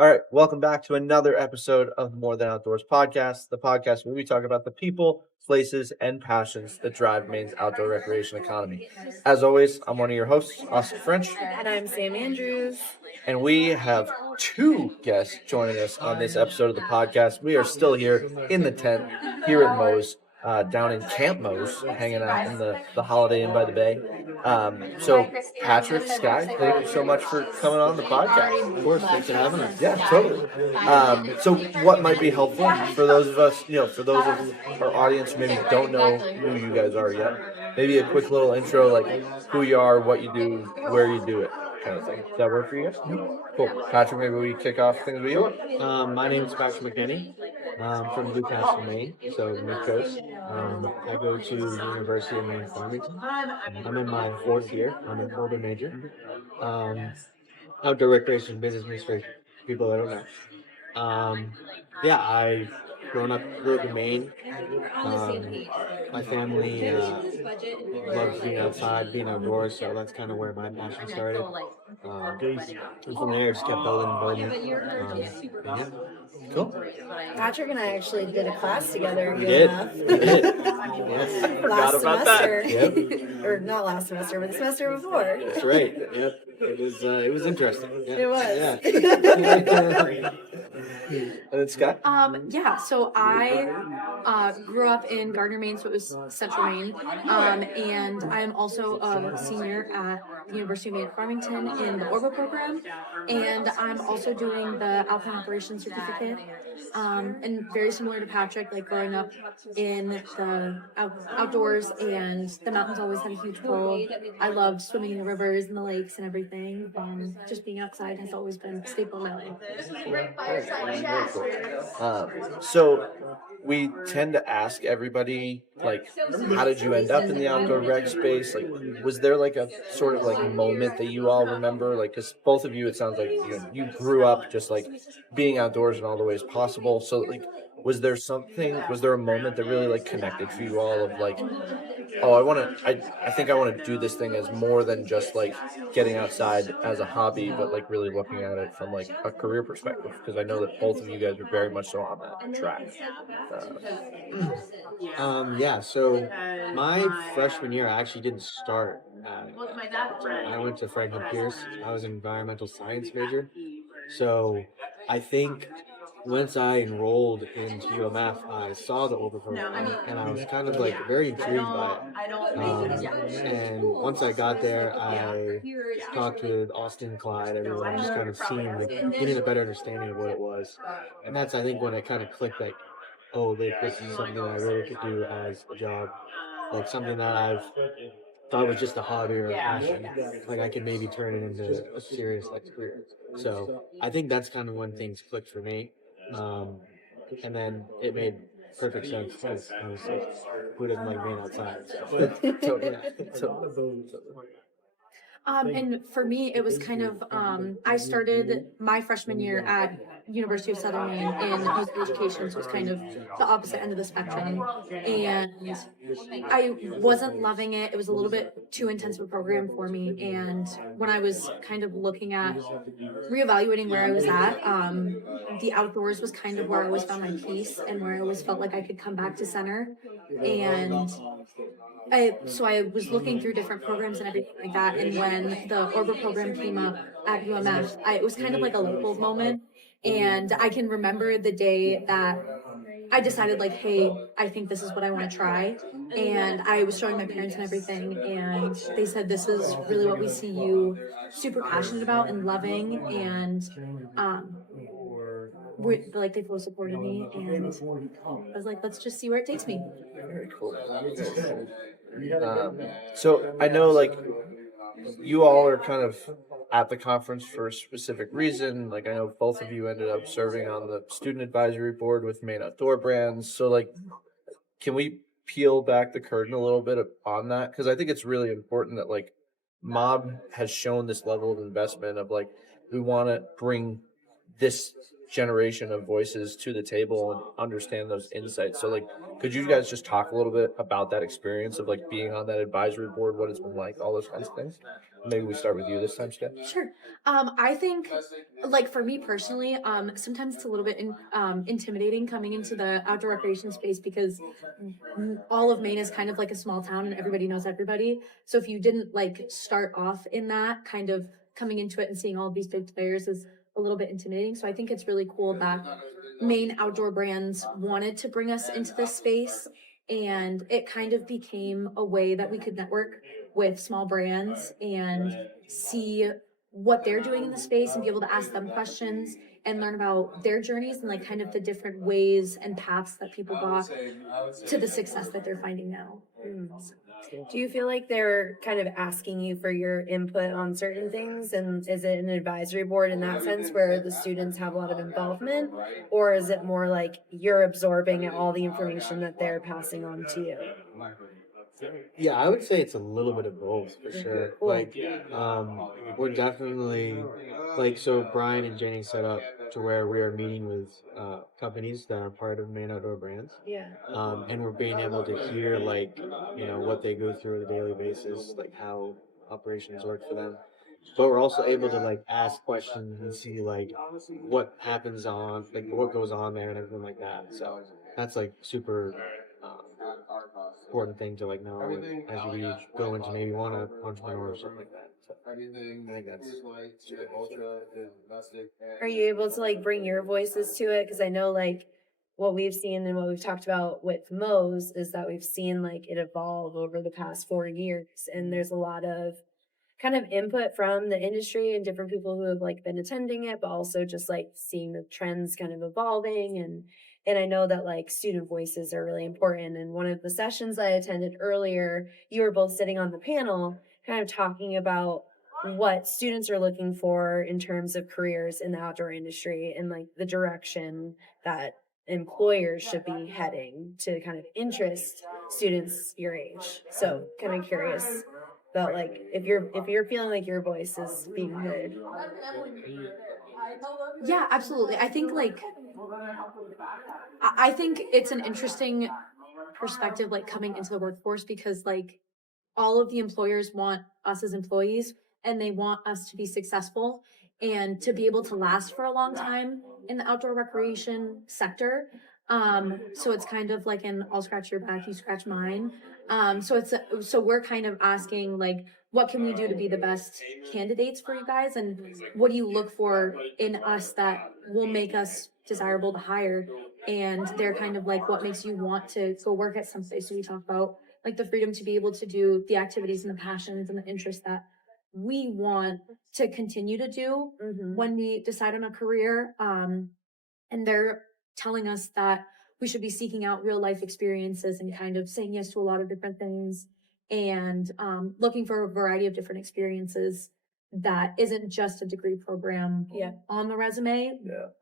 All right, welcome back to another episode of More Than Outdoors podcast, the podcast where we talk about the people, places, and passions that drive Maine's outdoor recreation economy. As always, I'm one of your hosts, Austin French, And I'm Sam Andrews. and we have two guests joining us on this episode of the podcast. We are still here in the tent here at Moe's, down in Camp Moe's, hanging out in the Holiday Inn by the Bay. So Patrick, Skye, thank you so much for coming on the podcast. Of course, thanks for having us. Yeah, totally. So what might be helpful for those of us, for those of our audience who maybe don't know who you guys are yet, maybe a quick little intro, like who you are, what you do, where you do it, kind of thing. Does that work for you guys? Cool. Patrick, maybe we kick off things with you. My name is Patrick McKenney. I'm from Newcastle, Maine, so mid-coast. I go to University of Maine, Farmington. I'm in my fourth year. I'm an ORBA major. Outdoor recreation business administration, people that don't know. I grew up in Maine. My family loves being outside, being outdoors, so that's kind of where my passion started. And from there, just kept building. Cool. Patrick and I actually did a class together. We did. Yes. Forgot about semester. that. Yep. Or not last semester, but the semester before. That's right. Yep. It was interesting. Yeah. It was. Yeah. And then Scott? So I grew up in Gardner, Maine, so it was central Maine. And I'm also a senior at the University of Maine at Farmington in the ORBA program. And I'm also doing the Alpine Operations Certificate. And very similar to Patrick, like growing up in the outdoors, and the mountains always had a huge role. I loved swimming in the rivers and the lakes and everything. And just being outside has always been a staple of my life. So we tend to ask everybody, like, how did you end up in the outdoor rec space? Like, was there like a sort of like moment that you all remember? Like, because both of you, it sounds like you grew up just like being outdoors in all the ways possible. So like, was there a moment that really like connected for you all of like, oh, I think I want to do this thing as more than just like getting outside as a hobby, but like really looking at it from like a career perspective? Because I know that both of you guys are very much so on that track. So my freshman year, I actually didn't start. I went to Franklin Pierce. I was an environmental science major. So I think once I enrolled into UMF, I saw the ORBA program, and I was kind of like very intrigued by it. And once I got there, I talked with Austin, Clyde, everyone, just kind of seeing, like, getting a better understanding of what it was. And that's, I think, when it kind of clicked, like, oh, like, this is something that I really could do as a job, like something that I've thought was just a hobby or a passion, like I could maybe turn it into a serious career. So I think that's kind of when things clicked for me. And then it made perfect sense because I was like, who doesn't like being outside? And for me, it was kind of, I started my freshman year at University of Southern Maine in music education, so it's kind of the opposite end of the spectrum. And I wasn't loving it. It was a little bit too intense of a program for me. And when I was kind of looking at reevaluating where I was at, the outdoors was kind of where I always found my peace and where I always felt like I could come back to center. And I was looking through different programs and everything like that, and when the ORBA program came up at UMF, it was kind of like a light bulb moment, and I can remember the day that I decided, like, hey, I think this is what I want to try, and I was showing my parents and everything, and they said, this is really what we see you super passionate about and loving, and they fully supported me, and I was like, let's just see where it takes me. Very cool. So I know, like, you all are kind of at the conference for a specific reason. Like, I know both of you ended up serving on the student advisory board with Maine Outdoor Brands. So, like, can we peel back the curtain a little bit on that? Because I think it's really important that, like, MOB has shown this level of investment of, like, we want to bring this generation of voices to the table and understand those insights. So, like, could you guys just talk a little bit about that experience of, like, being on that advisory board, what it's been like, all those kinds of things? maybe we start with you this time, Skye. Sure. I think, like for me personally, sometimes it's a little bit intimidating coming into the outdoor recreation space because all of Maine is kind of like a small town and everybody knows everybody. So if you didn't like start off in that kind of coming into it and seeing all of these big players is a little bit intimidating. So I think it's really cool that Maine Outdoor Brands wanted to bring us into this space, and it kind of became a way that we could network with small brands and see what they're doing in the space and be able to ask them questions and learn about their journeys and like kind of the different ways and paths that people got to the success that they're finding now. Do you feel like they're kind of asking you for your input on certain things? And is it an advisory board in that sense where the students have a lot of involvement? Or is it more like you're absorbing all the information that they're passing on to you? Yeah, I would say it's a little bit of both for sure. Cool. Like, we're definitely like, so Brian and Jenny set up to where we are meeting with companies that are part of Maine Outdoor Brands, Yeah. and we're being able to hear like, what they go through on a daily basis, like how operations work for them. But we're also able to like ask questions and see like what happens on, like what goes on there and everything like that. So that's like super important thing to like know as you go into maybe one entrepreneur or something like that. So I think that's Are you able to like bring your voices to it? Because I know like what we've seen and what we've talked about with Moe's is that we've seen like it evolve over the past 4 years, and there's a lot of kind of input from the industry and different people who have like been attending it, but also just like seeing the trends kind of evolving. And I know that like student voices are really important. And one of the sessions I attended earlier, you were both sitting on the panel kind of talking about what students are looking for in terms of careers in the outdoor industry and like the direction that employers should be heading to kind of interest students your age. So kind of curious about like if you're feeling like your voice is being heard. Yeah, absolutely. I think like I think it's an interesting perspective like coming into the workforce because like all of the employers want us as employees and they want us to be successful and to be able to last for a long time in the outdoor recreation sector. So it's kind of like an I'll scratch your back, you scratch mine. So we're kind of asking like, what can we do to be the best candidates for you guys? And what do you look for in us that will make us desirable to hire? And they're kind of like, what makes you want to go work at some place? So we talk about like the freedom to be able to do the activities and the passions and the interests that we want to continue to do when we decide on a career. And they're telling us that we should be seeking out real life experiences and kind of saying yes to a lot of different things and looking for a variety of different experiences that isn't just a degree program on the resume,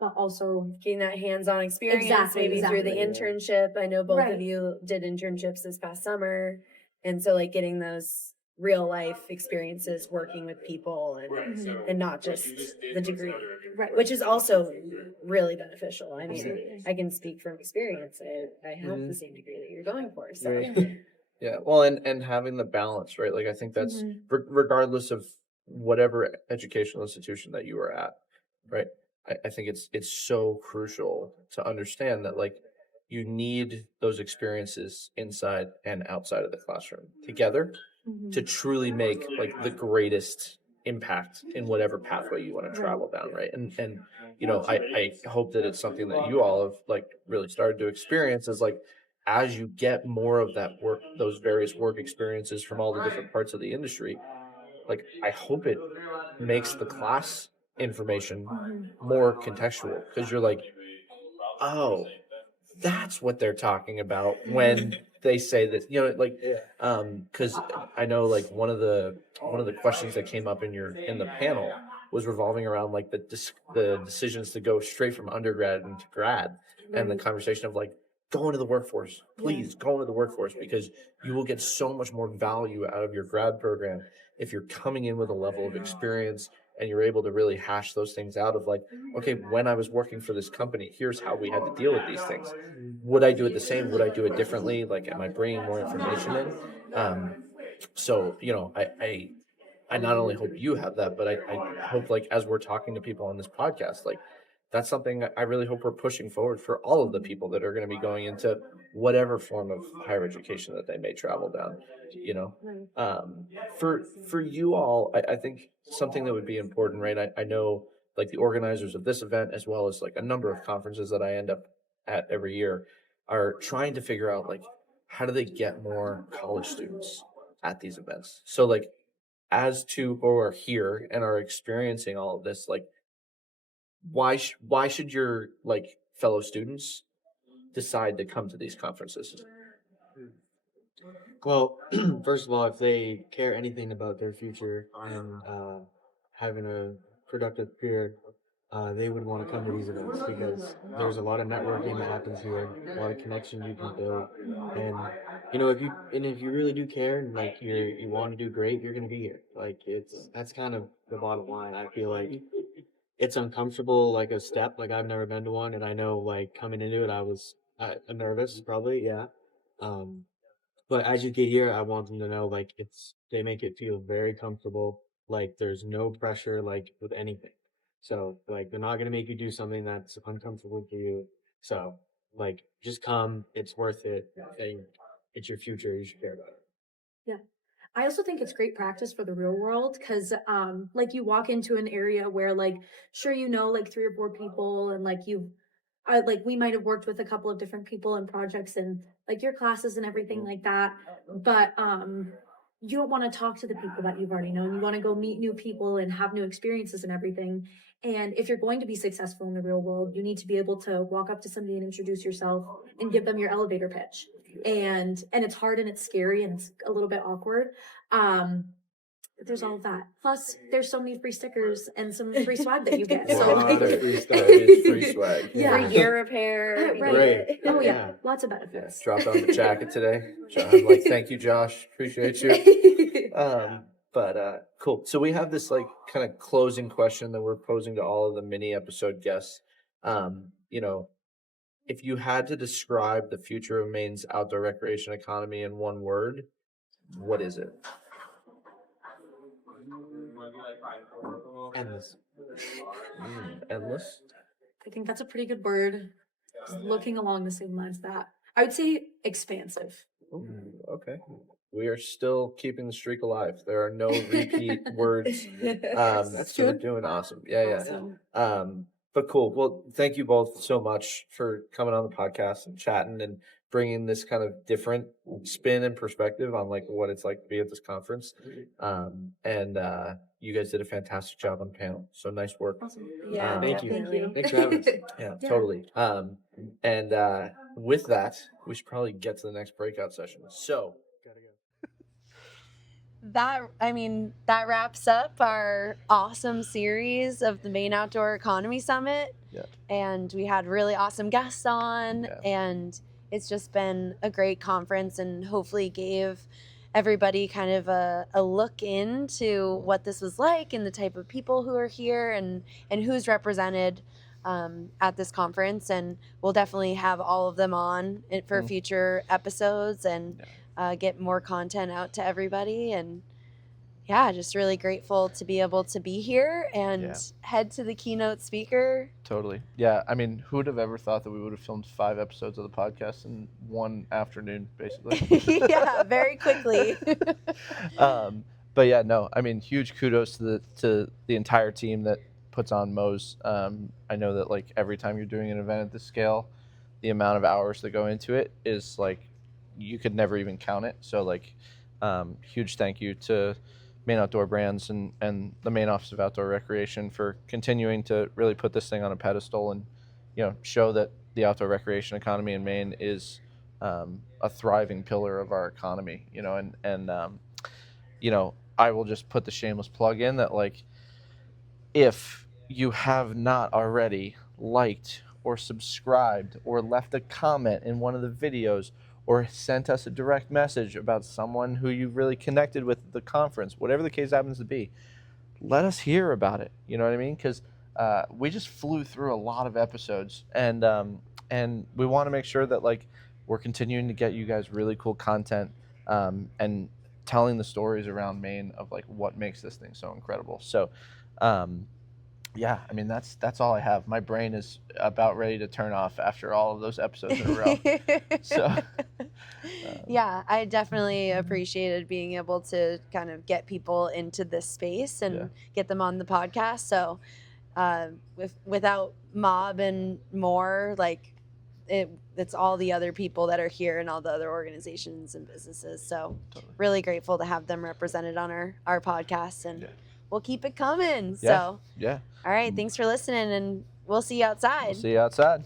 but also getting that hands-on experience, Exactly, maybe through the internship. I know both of you did internships this past summer, and so like getting those real life experiences working with people and not just the degree, which is also really beneficial. I mean, I can speak from experience. I have the same degree that you're going for, so. Yeah, well, and having the balance, right? Like I think that's regardless of whatever educational institution that you were at, right? I think it's so crucial to understand that like you need those experiences inside and outside of the classroom together to truly make like the greatest impact in whatever pathway you want to travel down, right? And I hope that it's something that you all have like really started to experience is like as you get more of that work, those various work experiences from all the different parts of the industry, like I hope it makes the class information more contextual because you're like, oh, that's what they're talking about when they say this, like, because I know like one of the questions that came up in the panel was revolving around like the decisions to go straight from undergrad into grad and the conversation of like go into the workforce, please go into the workforce because you will get so much more value out of your grad program if you're coming in with a level of experience and you're able to really hash those things out of like, okay, when I was working for this company, here's how we had to deal with these things. Would I do it the same? Would I do it differently? Like, am I bringing more information in? So, I not only hope you have that, but I hope like as we're talking to people on this podcast, like that's something I really hope we're pushing forward for all of the people that are going to be going into whatever form of higher education that they may travel down, you know. For you all, I think something that would be important, right? I know like the organizers of this event, as well as like a number of conferences that I end up at every year, are trying to figure out like how do they get more college students at these events. So like as to who are here and are experiencing all of this, like why should your like fellow students decide to come to these conferences? Well, first of all, if they care anything about their future and having a productive career, they would want to come to these events because there's a lot of networking that happens here, a lot of connections you can build, and if you really do care and like you want to do great, you're gonna be here. Like that's kind of the bottom line. I feel like it's uncomfortable, like a step. Like I've never been to one, and I know like coming into it, I was nervous, probably, yeah. Um, but as you get here, I want them to know like they make it feel very comfortable. Like there's no pressure like with anything. So like they're not gonna make you do something that's uncomfortable for you. So like just come, it's worth it, and it's your future. You should care about it. Yeah. I also think it's great practice for the real world because like you walk into an area where like sure like 3 or 4 people and like like we might have worked with a couple of different people and projects and like your classes and everything like that, but you don't want to talk to the people that you've already known. You want to go meet new people and have new experiences and everything. And if you're going to be successful in the real world, you need to be able to walk up to somebody and introduce yourself and give them your elevator pitch. And it's hard and it's scary and it's a little bit awkward. There's all of that. Plus, there's so many free stickers and some free swag that you get. So like, There is free swag. Yeah. Free gear repair. Right. Great. Oh yeah, Yeah. lots of benefits. Dropped on the jacket today. I'm like, thank you, Josh. Appreciate you. But cool. So we have this like kind of closing question that we're posing to all of the mini episode guests. If you had to describe the future of Maine's outdoor recreation economy in one word, what is it? Endless. Endless? I think that's a pretty good word. Just looking along the same lines that I would say expansive. Ooh, okay. We are still keeping the streak alive. There are no repeat words. So we're doing awesome. Yeah. But cool. Well, thank you both so much for coming on the podcast and chatting and bringing this kind of different spin and perspective on like what it's like to be at this conference. You guys did a fantastic job on the panel. So nice work. Awesome. Yeah, Thank you. definitely. Thanks for having us. Yeah, Yeah. totally. With that, we should probably get to the next breakout session. So that wraps up our awesome series of the Maine Outdoor Economy Summit. Yeah. And we had really awesome guests on, Yeah. and it's just been a great conference and hopefully gave everybody kind of a look into what this was like and the type of people who are here and who's represented at this conference. And we'll definitely have all of them on for future episodes and get more content out to everybody. And yeah, just really grateful to be able to be here and head to the keynote speaker. Totally. Yeah. I mean, who would have ever thought that we would have filmed 5 episodes of the podcast in one afternoon, basically? Yeah, very quickly. But yeah, no, I mean, huge kudos to the entire team that puts on Mo's. I know that like every time you're doing an event at this scale, the amount of hours that go into it is like, you could never even count it. So like, huge thank you to Maine Outdoor Brands and the Maine Office of Outdoor Recreation for continuing to really put this thing on a pedestal and, show that the outdoor recreation economy in Maine is a thriving pillar of our economy, I will just put the shameless plug in that like, if you have not already liked or subscribed or left a comment in one of the videos or sent us a direct message about someone who you really connected with at the conference, whatever the case happens to be, let us hear about it. You know what I mean? Because we just flew through a lot of episodes, and we want to make sure that like we're continuing to get you guys really cool content, and telling the stories around Maine of like what makes this thing so incredible. So, yeah, I mean, that's all I have. My brain is about ready to turn off after all of those episodes in a row. So, yeah, I definitely appreciated being able to kind of get people into this space and get them on the podcast. So, without Mob and more, like it's all the other people that are here and all the other organizations and businesses. So, really grateful to have them represented on our podcast, and we'll keep it coming. So, yeah. all right, thanks for listening, and we'll see you outside. We'll see you outside.